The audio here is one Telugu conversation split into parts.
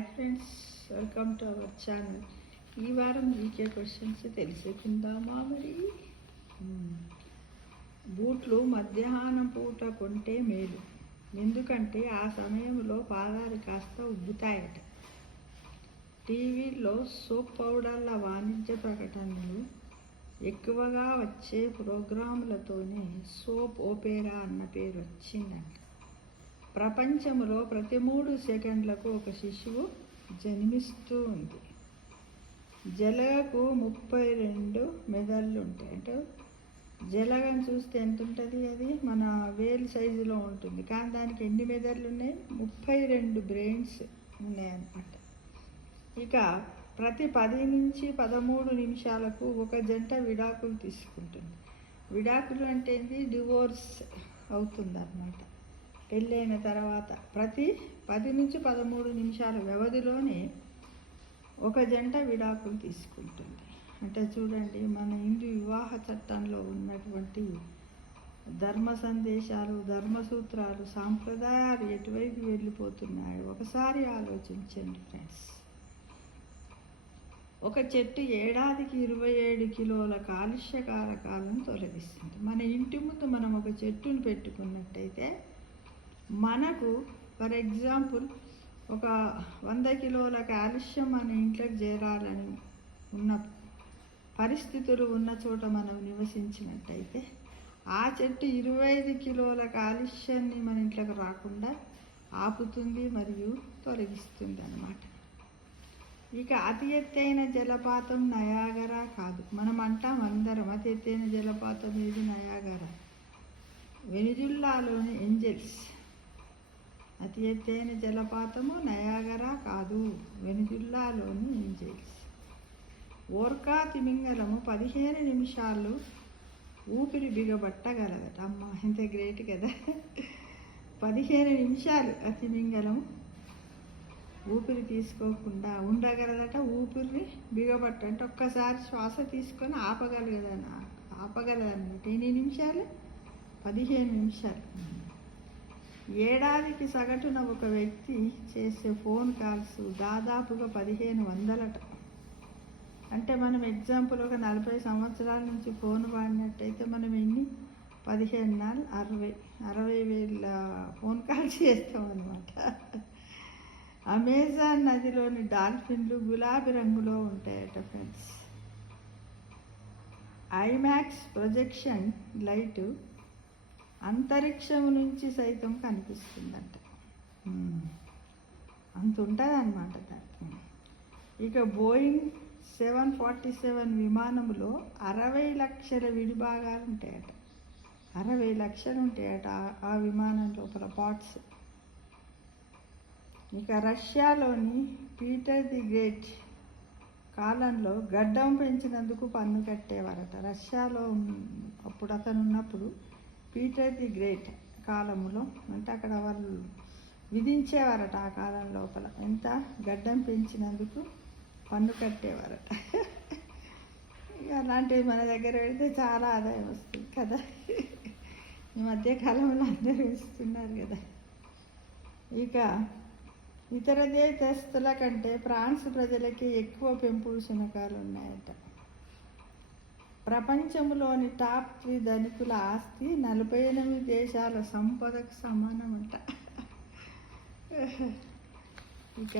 Hi friends, welcome to our channel. ఈ వారం జీకే క్వశ్చన్స్ తెలుసుకుందామా మరి? బూట్లు మధ్యాహ్నం పూట కొంటే మేలు, ఎందుకంటే ఆ సమయంలో పాదాలు కాస్త ఉబ్బుతాయట. టీవీలో సోప్ పౌడర్ల వాణిజ్య ప్రకటనలు ఎక్కువగా వచ్చే ప్రోగ్రాములతోనే సోప్ ఓపెరా అన్న పేరు వచ్చిందంట. ప్రపంచంలో ప్రతి 3 సెకండ్లకు ఒక శిశువు జన్మిస్తూ ఉంది. జలగకు 32 మెదళ్ళు ఉంటాయి. అంటే జలగను చూస్తే ఎంత ఉంటుంది? అది మన వేలు సైజులో ఉంటుంది, కానీ దానికి ఎన్ని మెదళ్ళు ఉన్నాయి? 32 బ్రెయిన్స్ ఉన్నాయన్నమాట. ఇక ప్రతి 10 నుంచి 13 నిమిషాలకు ఒక జంట విడాకులు తీసుకుంటుంది. విడాకులు అంటే ఏంటి? డివోర్స్ అవుతుందన్నమాట. పెళ్ళైన తర్వాత ప్రతి 10 నుంచి 13 నిమిషాల వ్యవధిలోనే ఒక జంట విడాకులు తీసుకుంటుంది. అంటే చూడండి, మన హిందూ వివాహ చట్టంలో ఉన్నటువంటి ధర్మ సందేశాలు, ధర్మసూత్రాలు, సాంప్రదాయాలు ఎటువైపు వెళ్ళిపోతున్నాయో ఒకసారి ఆలోచించండి ఫ్రెండ్స్. ఒక చెట్టు ఏడాదికి 27 కిలోల కాలుష్య కారకాలను తొలగిస్తుంది. మన ఇంటి ముందు మనం ఒక చెట్టును పెట్టుకున్నట్టయితే మనకు ఫర్ ఎగ్జాంపుల్ ఒక 100 కిలోల కాల్షియం మన ఇంట్లోకి చేరాలని ఉన్న పరిస్థితులు ఉన్న చోట మనం నివసించినట్టయితే ఆ చెట్టు 25 కిలోల కాల్షియాన్ని మన ఇంట్లోకి రాకుండా ఆపుతుంది మరియు తొలగిస్తుంది అన్నమాట. ఇక అతి ఎత్తైన జలపాతం నయాగరా కాదు. మనం అంటాం అందరం, అతి ఎత్తైన జలపాతం ఏది? నయాగరా. వెనిజుల్లాలోని ఏంజెల్స్. అతి ఎత్తైన జలపాతము నయాగరా కాదు, వెనిజుల్లాలోని ఏంజెల్స్. ఓర్కా తిమింగలము 15 నిమిషాలు ఊపిరి బిగబట్టగలదట. అమ్మ, ఎంత గ్రేట్ కదా! 15 నిమిషాలు ఆ తిమింగలము ఊపిరి తీసుకోకుండా ఉండగలదట. ఊపిరిని బిగబట్ట అంటే ఒక్కసారి శ్వాస తీసుకొని ఆపగలదన్నమాట. ఎన్ని నిమిషాలు? 15 నిమిషాలు. ఏడాదికి సగటున ఒక వ్యక్తి చేసే ఫోన్ కాల్స్ దాదాపుగా 1500. అంటే మనం ఎగ్జాంపుల్ ఒక 40 సంవత్సరాల నుంచి ఫోన్ వాడినట్టయితే మనం ఎన్ని? 15 నాలుగు 60,000 ఫోన్ కాల్స్ చేస్తాం అన్నమాట. అమెజాన్ నదిలోని డాల్ఫిన్లు గులాబీ రంగులో ఉంటాయట ఫ్రెండ్స్. ఐమాక్స్ ప్రొజెక్షన్ లైటు అంతరిక్షం నుంచి సైతం కనిపిస్తుందంట. అంత ఉంటుంది అన్నమాట దానికి. ఇక బోయింగ్ 747 విమానంలో 60 లక్షల విడిభాగాలు ఉంటాయట. 60 లక్షలు ఉంటాయట ఆ విమానం లోపల పార్ట్స్. ఇక రష్యాలోని పీటర్ ది గ్రేట్ కాలంలో గడ్డం పెంచినందుకు పన్ను కట్టేవారట. రష్యాలో అప్పుడు అతను ఉన్నప్పుడు పీటర్ ది గ్రేట్ కాలంలో అంటే అక్కడ వాళ్ళు విధించేవారట ఆ కాలం లోపల. ఎంత? గడ్డం పెంచినందుకు పన్ను కట్టేవారట. అలాంటివి మన దగ్గర పెడితే చాలా ఆదాయం వస్తుంది కదా. ఈ మధ్యకాలంలో అందరూ ఇస్తున్నారు కదా. ఇక ఇతర దేశస్తుల కంటే ఫ్రాన్స్ ప్రజలకి ఎక్కువ పెంపుడు శునకాలు ఉన్నాయట. ప్రపంచంలోని టాప్ 3 ధనికుల ఆస్తి 48 దేశాల సంపదకు సమానమంట. ఇక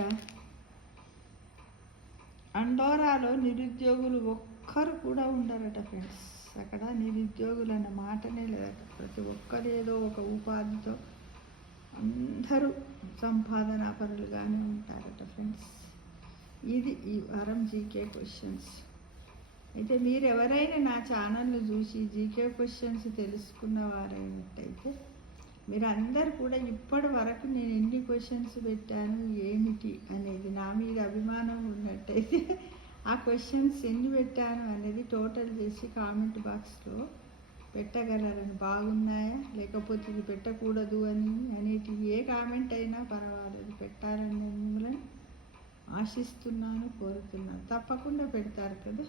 అండోరాలో నిరుద్యోగులు ఒక్కరు కూడా ఉండరట ఫ్రెండ్స్. అక్కడ నిరుద్యోగులు అన్న మాటనే లేదట. ప్రతి ఒక్కరు ఏదో ఒక ఉపాధితో అందరూ సంపాదనా పరులుగానే ఉంటారట ఫ్రెండ్స్. ఇది ఈ వారం జీకే క్వశ్చన్స్. అయితే మీరు ఎవరైనా నా ఛానల్ని చూసి జీకే క్వశ్చన్స్ తెలుసుకున్న వారైనట్టయితే మీరు అందరు కూడా ఇప్పటి వరకు నేను ఎన్ని క్వశ్చన్స్ పెట్టాను ఏమిటి అనేది నా మీద అభిమానం ఉన్నట్టయితే ఆ క్వశ్చన్స్ ఎన్ని పెట్టాను అనేది టోటల్ చేసి కామెంట్ బాక్స్లో పెట్టగలరని. బాగున్నాయా లేకపోతే ఇది పెట్టకూడదు అనేటి ఏ కామెంట్ అయినా పర్వాలేదు, పెట్టాలని మిమ్మల్ని ఆశిస్తున్నాను, కోరుతున్నాను. తప్పకుండా పెడతారు కదా.